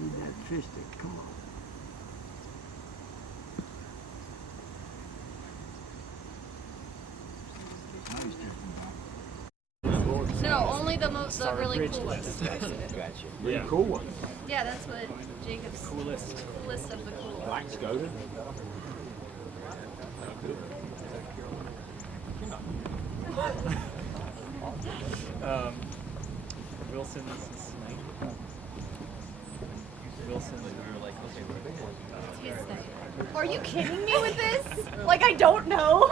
Need that fish to come on. Now he's talking No, only the really cool ones. about Yeah. cool ones. Yeah, that's what Jacob's Coolest. list of the cool ones. Black Skoda. Wilson's snipe. Wilson, we were like, okay, Are you kidding me with this? Like, I don't know.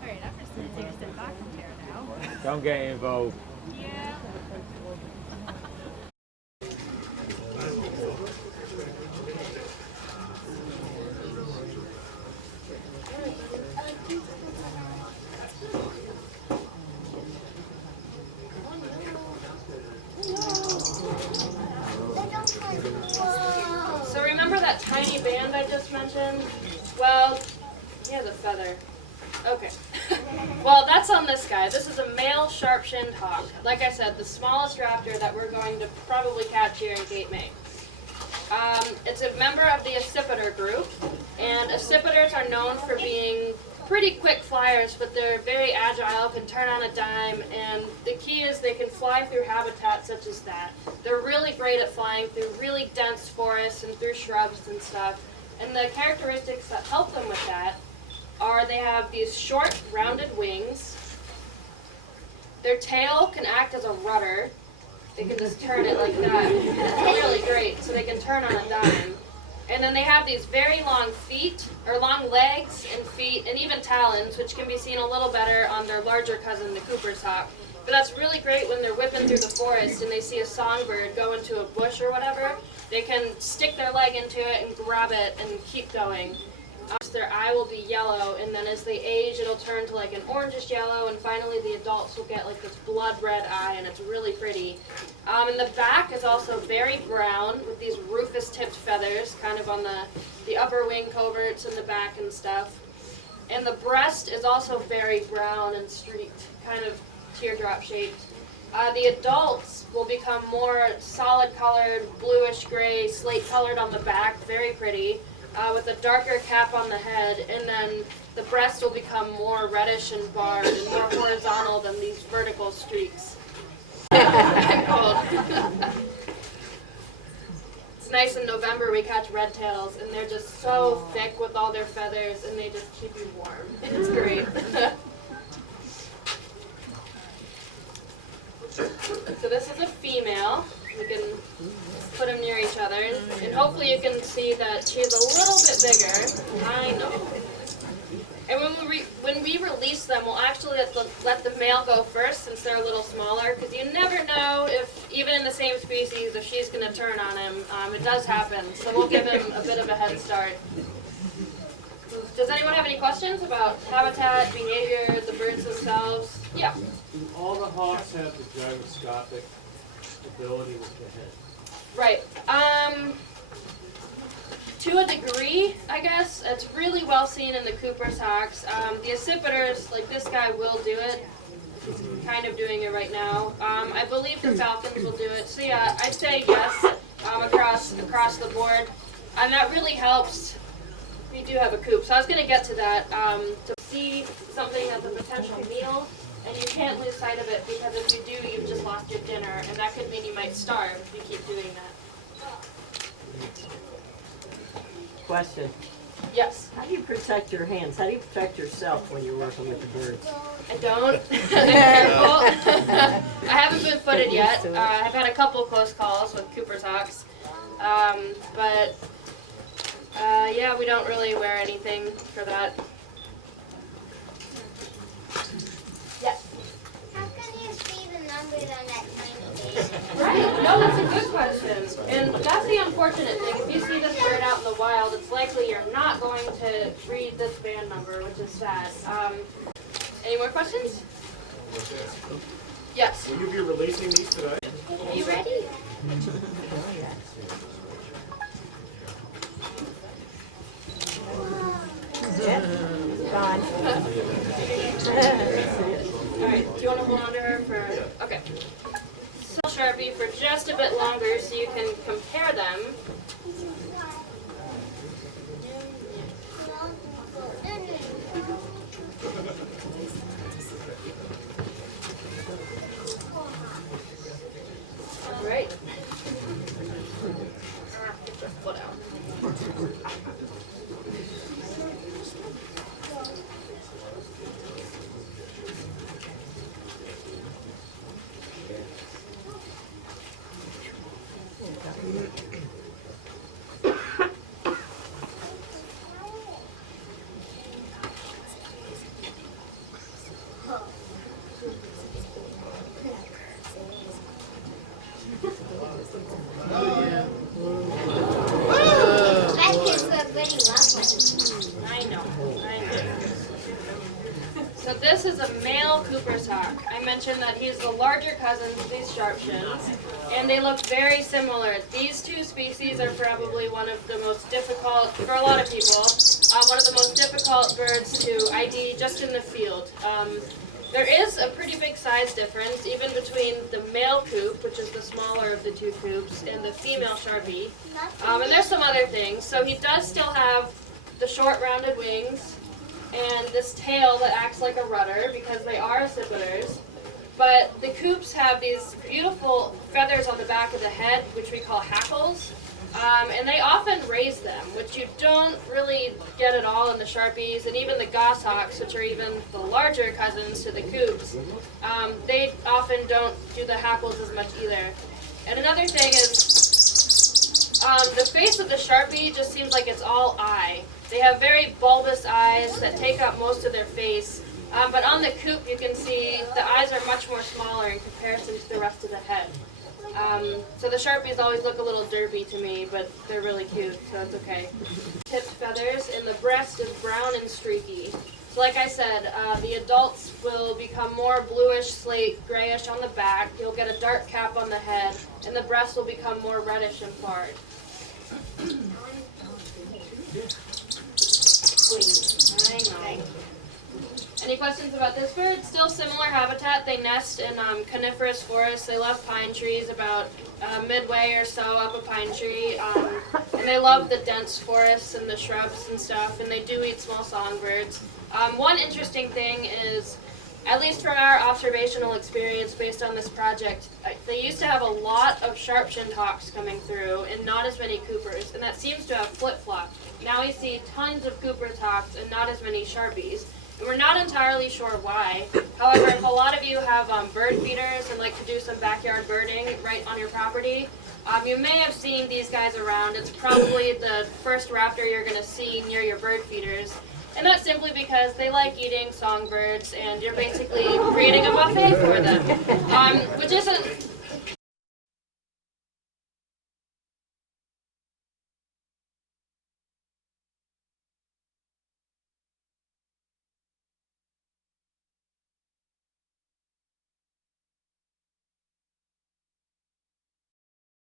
Alright, I'm just gonna take a step back from here now. Don't get involved. Yeah. So remember that tiny band I just mentioned? Well, he has a feather. Okay. Well, that's on this guy. This is a male sharp-shinned hawk. Like I said, the smallest raptor that we're going to probably catch here in Cape May. It's a member of the accipiter group, and accipiters are known for being pretty quick flyers, but they're very agile, can turn on a dime, and the key is they can fly through habitats such as that. They're really great at flying through really dense forests and through shrubs and stuff, and the characteristics that help them with that are they have these short, rounded wings. Their tail can act as a rudder. They can just turn it like that. It's really great, so they can turn on a dime. And then they have these very long feet, or long legs and feet, and even talons, which can be seen a little better on their larger cousin, the Cooper's hawk. But that's really great when they're whipping through the forest and they see a songbird go into a bush or whatever. They can stick their leg into it and grab it and keep going. Their eye will be yellow, and then as they age, it'll turn to like an orangish yellow, and finally the adults will get like this blood red eye, and it's really pretty. And the back is also very brown with these rufous-tipped feathers, kind of on the upper wing coverts and the back and stuff. And the breast is also very brown and streaked, kind of teardrop shaped. The adults will become more solid-colored, bluish-gray, slate-colored on the back, very pretty. With a darker cap on the head, and then the breast will become more reddish and barred and more horizontal than these vertical streaks. Cold. It's nice in November we catch red tails, and they're just so thick with all their feathers, and they just keep you warm. It's great. So this is a female. We can put them near each other, and hopefully you can see that she's a little bit bigger. I know. And when we release them, we'll actually let the male go first since they're a little smaller, because you never know if, even in the same species, if she's going to turn on him. It does happen, so we'll give him a bit of a head start. Does anyone have any questions about habitat, behavior, the birds themselves? Yeah. Do all the hawks have the gyroscopic ability with the head? Right. To a degree, I guess. It's really well seen in the Cooper's hawks. The accipiters, like this guy, will do it. He's kind of doing it right now. I believe the falcons will do it. So yeah, I'd say yes, across the board. And that really helps. We do have a coop, so I was going to get to that. To see something as a potential meal, and you can't lose sight of it, because if you do, you've just lost your dinner, and that could mean you might starve if you keep doing that. Question. Yes. How do you protect your hands? How do you protect yourself when you're working with the birds? I don't. I'm careful. I haven't been footed yet. I've had a couple close calls with Cooper's hawks. But yeah, we don't really wear anything for that. Yes. How can you see the numbers on that tiny band? Right. No, that's a good question. And that's the unfortunate thing. If you see this bird out in the wild, it's likely you're not going to read this band number, which is sad. Any more questions? Yes. Will you be releasing these today? Are you ready? Gone. All right. Do you want to hold on to her for? Okay. So Sharpie for just a bit longer so you can compare them. All right. Get your foot out. That kids were pretty lovely. I know. So this is a male Cooper's hawk. I mentioned that he's the larger cousin of these sharpshins, and they look very similar. These two species are probably one of the most difficult, for a lot of people, one of the most difficult birds to ID just in the field. There is a pretty big size difference even between the male coop, which is the smaller of the two coops, and the female Sharpie. And there's some other things. So he does still have the short rounded wings and this tail that acts like a rudder because they are accipiters. But the coops have these beautiful feathers on the back of the head, which we call hackles. And they often raise them, which you don't really get at all in the Sharpies, and even the goshawks, which are even the larger cousins to the coops. They often don't do the hackles as much either. And another thing is, the face of the Sharpie just seems like it's all eye. They have very bulbous eyes that take up most of their face. But on the coop, you can see the eyes are much more smaller in comparison to the rest of the head. So the Sharpies always look a little derpy to me, but they're really cute, so it's okay. Tipped feathers, and the breast is brown and streaky. So like I said, the adults will become more bluish, slate, grayish on the back. You'll get a dark cap on the head, and the breast will become more reddish and barred. I know. Any questions about this bird? Still similar habitat. They nest in coniferous forests. They love pine trees, about midway or so up a pine tree. And they love the dense forests and the shrubs and stuff, and they do eat small songbirds. One interesting thing is, at least from our observational experience based on this project, they used to have a lot of sharp-shinned hawks coming through and not as many Coopers, and that seems to have flip-flopped. Now we see tons of Cooper's hawks and not as many Sharpies. And we're not entirely sure why. However, if a lot of you have bird feeders and like to do some backyard birding right on your property, you may have seen these guys around. It's probably the first raptor you're going to see near your bird feeders. And that's simply because they like eating songbirds, and you're basically creating a buffet for them, which isn't